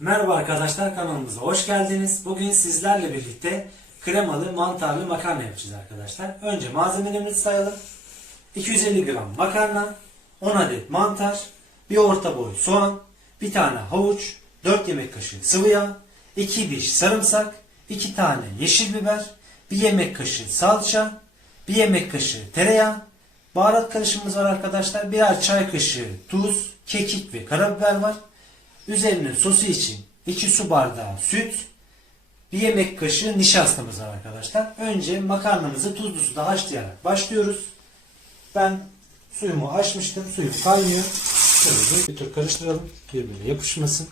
Merhaba arkadaşlar kanalımıza hoş geldiniz. Bugün sizlerle birlikte kremalı mantarlı makarna yapacağız arkadaşlar. Önce malzemelerimizi sayalım. 250 gram makarna, 10 adet mantar, bir orta boy soğan, bir tane havuç, 4 yemek kaşığı sıvı yağ, 2 diş sarımsak, 2 tane yeşil biber, bir yemek kaşığı salça, bir yemek kaşığı tereyağı, baharat karışımımız var arkadaşlar. Birer çay kaşığı tuz, kekik ve karabiber var. Üzerine sosu için 2 su bardağı süt, bir yemek kaşığı nişastamız var arkadaşlar. Önce makarnamızı tuzlu suda haşlayarak başlıyoruz. Ben suyumu açmıştım. Suyum kaynıyor. Şöyle bir tur karıştıralım. Birbirine yapışmasın.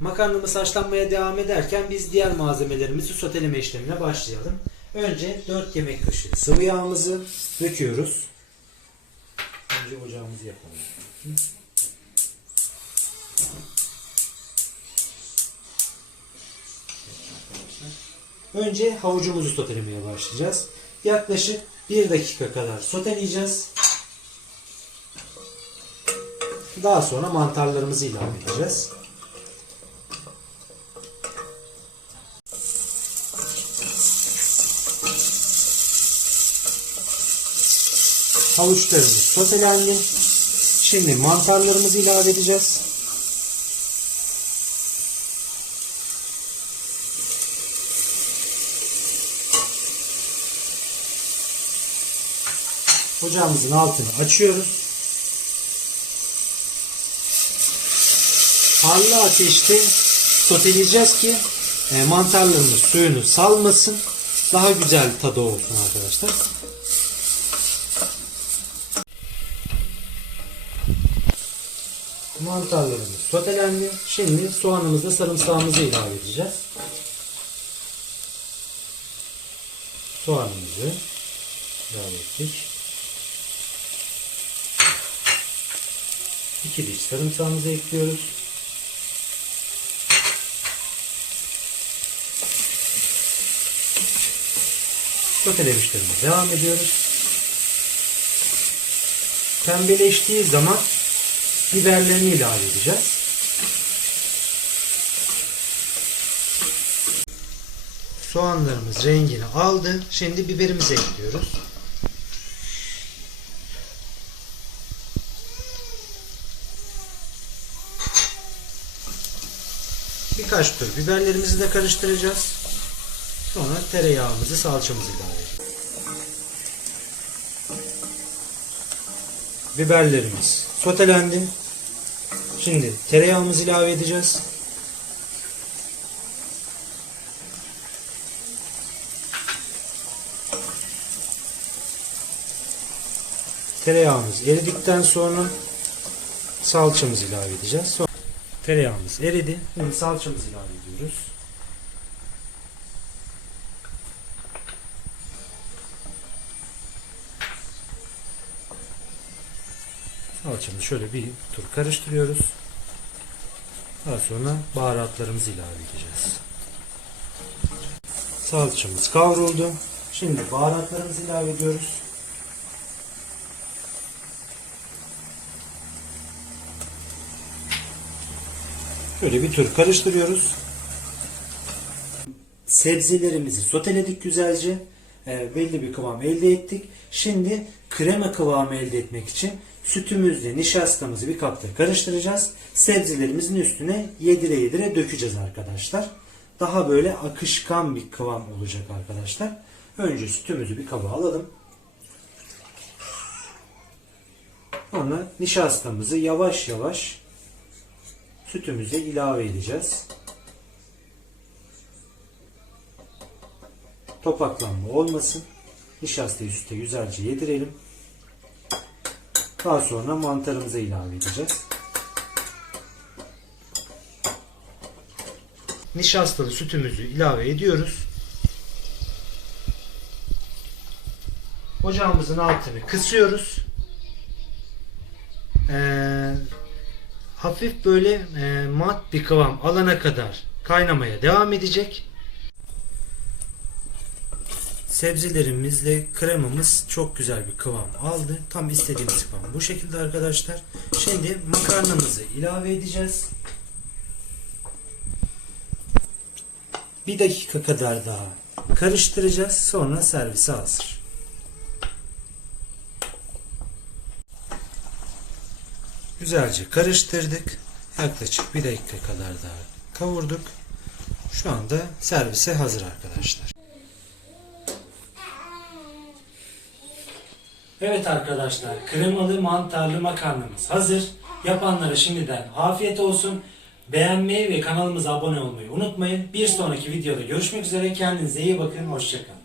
Makarnamız haşlanmaya devam ederken biz diğer malzemelerimizi soteleme işlemine başlayalım. Önce 4 yemek kaşığı sıvı yağımızı döküyoruz. Önce ocağımızı yapalım. Önce havucumuzu sotelemeye başlayacağız. Yaklaşık 1 dakika kadar soteleyeceğiz. Daha sonra mantarlarımızı ilave edeceğiz. Havuçlarımız sotelendi. Şimdi mantarlarımızı ilave edeceğiz. Ocağımızın altını açıyoruz. Harlı ateşte soteleyeceğiz ki e, mantarlarımız suyunu salmasın. Daha güzel tadı olsun arkadaşlar. Mantarlarımız sotelendi. Şimdi soğanımızla sarımsağımızı ilave edeceğiz. Soğanımızı ilave ettik. İki diş sarımsağımızı ekliyoruz. Sotelemişlerimize devam ediyoruz. Pembeleştiği zaman biberlerini ilave edeceğiz. Soğanlarımız rengini aldı. Şimdi biberimizi ekliyoruz. Birkaç tur biberlerimizi de karıştıracağız. Sonra tereyağımızı salçamızı ilave edeceğiz. Biberlerimiz sotelendi. Şimdi tereyağımızı ilave edeceğiz. Tereyağımız eridikten sonra salçamızı ilave edeceğiz. Sonra tereyağımız eridi. Şimdi salçamızı ilave ediyoruz. Salçamızı şöyle bir tur karıştırıyoruz. Daha sonra baharatlarımızı ilave edeceğiz. Salçamız kavruldu. Şimdi baharatlarımızı ilave ediyoruz. Böyle bir tur karıştırıyoruz. Sebzelerimizi soteledik güzelce. E, belli bir kıvam elde ettik. Şimdi krema kıvamı elde etmek için sütümüzle nişastamızı bir kapta karıştıracağız. Sebzelerimizin üstüne yedire yedire dökeceğiz arkadaşlar. Daha böyle akışkan bir kıvam olacak arkadaşlar. Önce sütümüzü bir kaba alalım. Sonra nişastamızı yavaş yavaş sütümüze ilave edeceğiz. Topaklanma olmasın. Nişastayı süte güzelce yedirelim. Daha sonra mantarımıza ilave edeceğiz. Nişastalı sütümüzü ilave ediyoruz. Ocağımızın altını kısıyoruz. Ee, hafif böyle e, mat bir kıvam alana kadar kaynamaya devam edecek. Sebzelerimizle kremamız çok güzel bir kıvam aldı. Tam istediğimiz kıvam bu şekilde arkadaşlar. Şimdi makarnamızı ilave edeceğiz. Bir dakika kadar daha karıştıracağız. Sonra servise hazır. Güzelce karıştırdık. Yaklaşık bir dakika kadar daha kavurduk. Şu anda servise hazır arkadaşlar. Evet arkadaşlar, kremalı mantarlı makarnamız hazır. Yapanlara şimdiden afiyet olsun. Beğenmeyi ve kanalımıza abone olmayı unutmayın. Bir sonraki videoda görüşmek üzere. Kendinize iyi bakın. Hoşçakalın.